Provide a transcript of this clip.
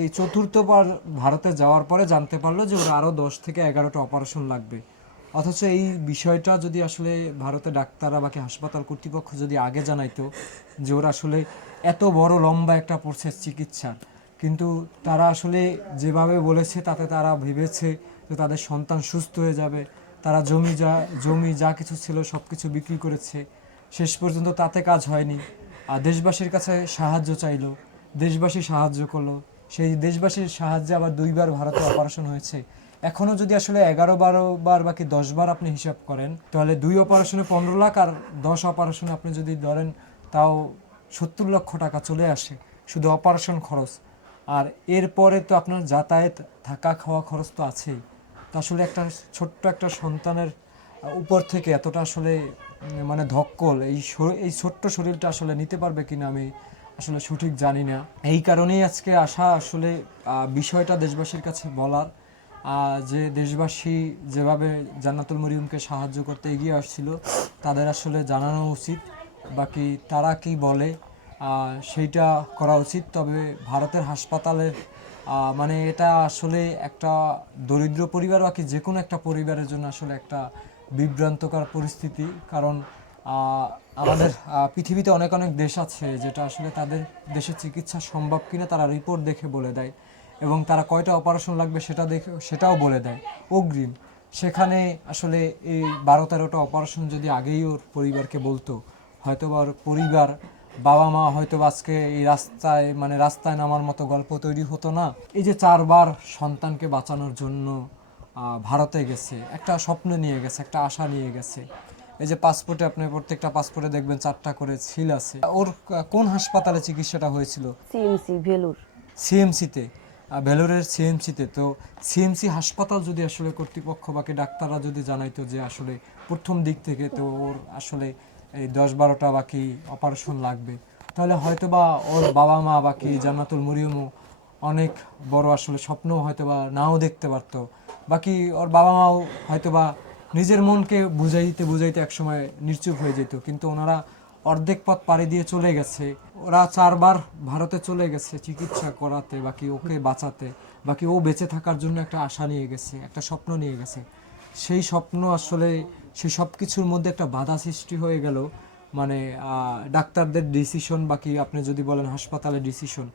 এই চতুর্থবার ভারতে যাওয়ার পরে জানতে পারলো যে ওর আরও 10 থেকে 11টা অপারেশন লাগবে। অথচ এই বিষয়টা যদি আসলে ভারতে ডাক্তাররা বাকি হাসপাতাল কর্তৃপক্ষ যদি আগে জানাইতো যে ওরা আসলে এত বড় লম্বা একটা প্রসেস চিকিৎসার, কিন্তু তারা আসলে যেভাবে বলেছে তাতে তারা ভেবেছে যে তাদের সন্তান সুস্থ হয়ে যাবে। তারা জমি যা কিছু ছিল সব কিছু বিক্রি করেছে, শেষ পর্যন্ত তাতে কাজ হয়নি। আর দেশবাসীর কাছে সাহায্য চাইলো, দেশবাসী সাহায্য করলো, সেই দেশবাসীর সাহায্যে আবার 2বার ভারতে অপারেশন হয়েছে। এখনও যদি আসলে 11-12 বার বাকি 10 বার আপনি হিসাব করেন, তাহলে 2 অপারেশনে 15 লাখ আর 10 অপারেশনে আপনি যদি ধরেন তাও 70 লক্ষ টাকা চলে আসে শুধু অপারেশন খরচ। আর এরপরে তো আপনার যাতায়াত, থাকা, খাওয়া খরচ তো আছেই। তো আসলে একটা ছোট্ট একটা সন্তানের উপর থেকে এতটা আসলে মানে ধক্কল এই ছোট্ট শরীরটা আসলে নিতে পারবে কিনা আমি আসলে সঠিক জানি না। এই কারণেই আজকে আসা আসলে বিষয়টা দেশবাসীর কাছে বলার, যে দেশবাসী যেভাবে জান্নাতুল মরিয়মকে সাহায্য করতে এগিয়ে আসছিল তাদের আসলে জানানো উচিত, বাকি তারা কি বলে সেইটা করা উচিত। তবে ভারতের হাসপাতালে মানে এটা আসলে একটা দরিদ্র পরিবার বাকি যে কোনো একটা পরিবারের জন্য আসলে একটা বিভ্রান্তকর পরিস্থিতি। কারণ আমাদের পৃথিবীতে অনেক অনেক দেশ আছে যেটা আসলে তাদের দেশে চিকিৎসা সম্ভব কিনা তারা রিপোর্ট দেখে বলে দেয়, এবং তারা কয়টা অপারেশন লাগবে সেটাও বলে দেয় অগ্রিম। সেখানে আসলে এই 12-13টা অপারেশন যদি আগেই ওর পরিবারকে বলতো, হয়তো বা ওর পরিবার, বাবা মা হয়তো আজকে এই রাস্তায় নামার মতো গল্প তৈরি হতো না। এই যে 4বার সন্তানকে বাঁচানোর জন্য ভারতে গেছে, একটা স্বপ্ন নিয়ে গেছে, একটা আশা নিয়ে গেছে। এই যে পাসপোর্টে, আপনি প্রত্যেকটা পাসপোর্টে দেখবেন 4টা করে ছিল আছে। ওর কোন হাসপাতালে চিকিৎসাটা হয়েছিল? সিএমসি ভেলুর। সিএমসিতে, ভেলোরের সিএমসিতে। তো সিএমসি হাসপাতাল যদি আসলে কর্তৃপক্ষ বাকি ডাক্তাররা যদি জানাইতো যে আসলে প্রথম দিক থেকে তো ওর আসলে এই 10-12টা বাকি অপারেশন লাগবে, তাহলে হয়তো বা ওর বাবা মা বাকি জান্নাতুল মরিয়মও অনেক বড় আসলে স্বপ্ন হয়তো বা নাও দেখতে পারতো। বাকি ওর বাবা মাও হয়তো বা নিজের মনকে বুঝাইতে বুঝাইতে একসময় নিশ্চুপ হয়ে যেত। কিন্তু ওনারা অর্ধেক পথ পাড়ি দিয়ে চলে গেছে, ওরা 4বার ভারতে চলে গেছে চিকিৎসা করাতে, বাকি ওকে বাঁচাতে, বাকি ও বেঁচে থাকার জন্য একটা আশা নিয়ে গেছে, একটা স্বপ্ন নিয়ে গেছে। সেই স্বপ্ন আসলে সেই সব কিছুর মধ্যে একটা বাধা সৃষ্টি হয়ে গেল। মানে ডাক্তারদের ডিসিশন, বাকি আপনি যদি বলেন হাসপাতালের ডিসিশন,